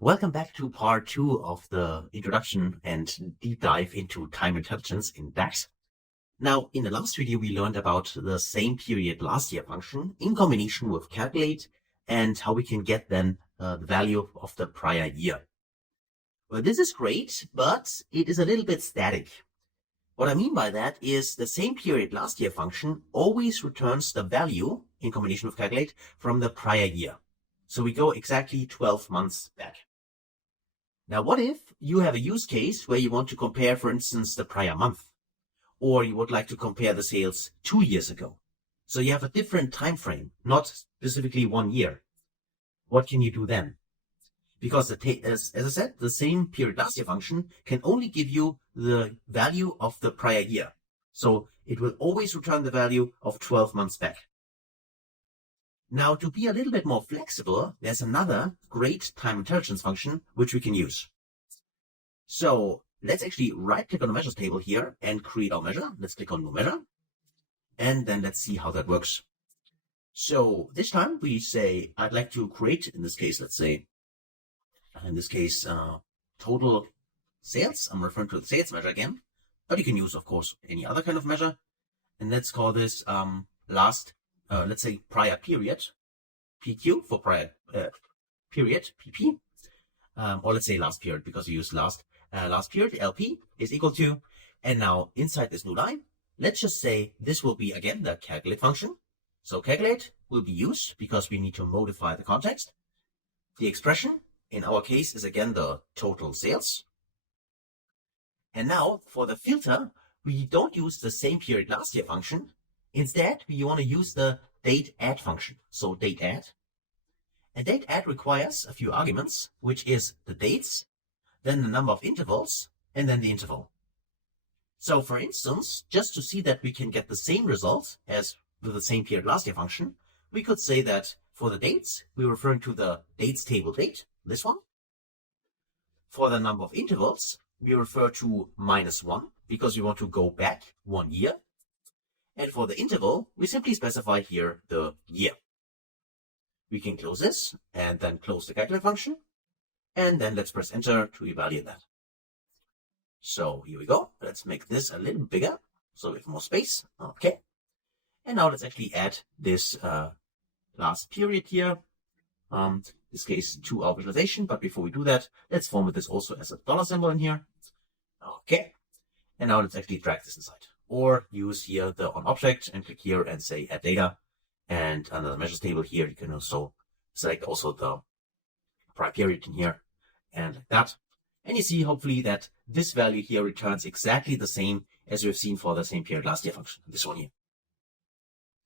Welcome back to part 2 of the introduction and deep dive into time intelligence in DAX. Now, in the last video, we learned about the same period last year function in combination with calculate and how we can get then the value of the prior year. Well, this is great, but it is a little bit static. What I mean by that is the same period last year function always returns the value in combination with calculate from the prior year. So we go exactly 12 months back. Now, what if you have a use case where you want to compare, for instance, the prior month, or you would like to compare the sales 2 years ago? So you have a different time frame, not specifically 1 year. What can you do then? Because as I said, the same period last year function can only give you the value of the prior year. So it will always return the value of 12 months back. Now, to be a little bit more flexible, there's another great time intelligence function which we can use. So let's actually right-click on the measures table here and create our measure. Let's click on new measure. And then let's see how that works. So this time we say, I'd like to create, in this case, let's say, total sales. I'm referring to the sales measure again, but you can use, of course, any other kind of measure. And let's call this let's say prior period, PQ for prior period, PP, or let's say last period because we use last period, LP is equal to, and now inside this new line, let's just say this will be again the calculate function. So calculate will be used because we need to modify the context. The expression in our case is again the total sales. And now for the filter, we don't use the same period last year function. Instead, we want to use the date add function. So date add. And date add requires a few arguments, which is the dates, then the number of intervals, and then the interval. So for instance, just to see that we can get the same result as with the same period last year function, we could say that for the dates, we're referring to the dates table date, this one. For the number of intervals, we refer to -1 because we want to go back 1 year. And for the interval, we simply specify here the year. We can close this and then close the calculate function. And then let's press enter to evaluate that. So here we go. Let's make this a little bigger so we have more space. Okay. And now let's actually add this last period here. In this case, to our visualization. But before we do that, let's format this also as a dollar symbol in here. Okay. And now let's actually drag this inside. Or use here the on object and click here and say add data. And under the measures table here, you can also select also the prior period in here and like that. And you see hopefully that this value here returns exactly the same as we've seen for the same period last year function, this one here.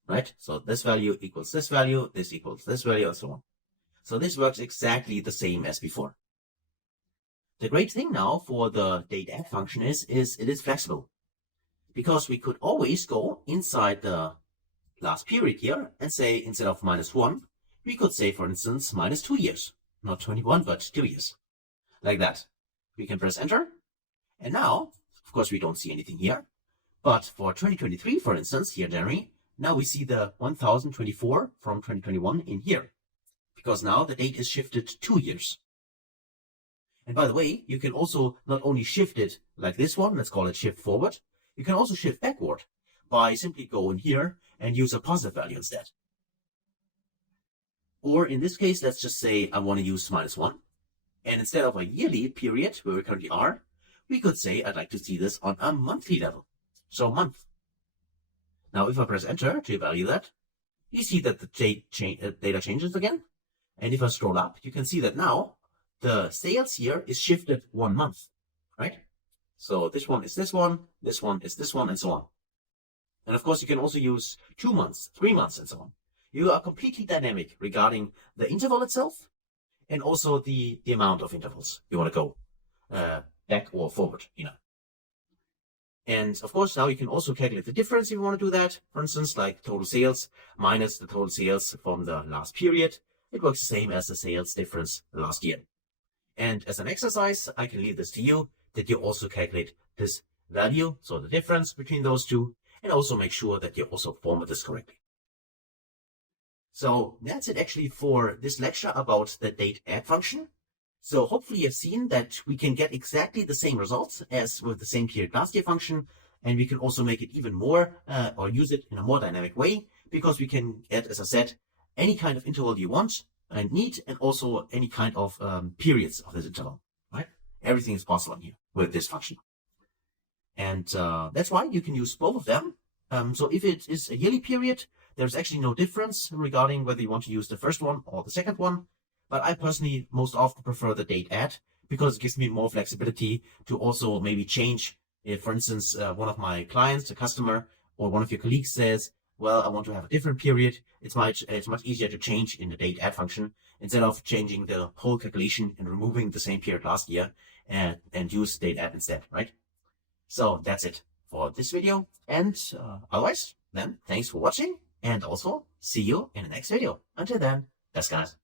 Right? So this value equals this value, this equals this value, and so on. So this works exactly the same as before. The great thing now for the date add function is it is flexible. Because we could always go inside the last period here and say instead of -1, we could say, for instance, -2 years. Not 21, but 2 years. Like that. We can press enter. And now, of course, we don't see anything here. But for 2023, for instance, here in January, now we see the 1024 from 2021 in here. Because now the date is shifted 2 years. And by the way, you can also not only shift it like this one, let's call it shift forward. You can also shift backward by simply going here and use a positive value instead. Or in this case, let's just say I want to use -1. And instead of a yearly period where we currently are, we could say I'd like to see this on a monthly level. So month. Now, if I press enter to evaluate that, you see that the data changes again. And if I scroll up, you can see that now the sales here is shifted 1 month, right? So this one is this one, this one is this one, and so on. And of course, you can also use 2 months, 3 months, and so on. You are completely dynamic regarding the interval itself and also the amount of intervals you want to go back or forward, And of course, now you can also calculate the difference if you want to do that. For instance, like total sales minus the total sales from the last period. It works the same as the sales difference last year. And as an exercise, I can leave this to you, that you also calculate this value, so the difference between those two, and also make sure that you also format this correctly. So that's it actually for this lecture about the date add function. So hopefully you've seen that we can get exactly the same results as with the same period last year function, and we can also make it even more or use it in a more dynamic way, because we can get, as I said, any kind of interval you want and need, and also any kind of periods of this interval, right? Everything is possible here with this function. And that's why you can use both of them. So if it is a yearly period, there's actually no difference regarding whether you want to use the first one or the second one. But I personally most often prefer the date at, because it gives me more flexibility to also maybe change. If, for instance, one of my clients, a customer, or one of your colleagues says, well, I want to have a different period, it's much easier to change in the date add function instead of changing the whole calculation and removing the same period last year and use date add instead, right? So that's it for this video. And otherwise, then thanks for watching, and also see you in the next video. Until then, that's guys.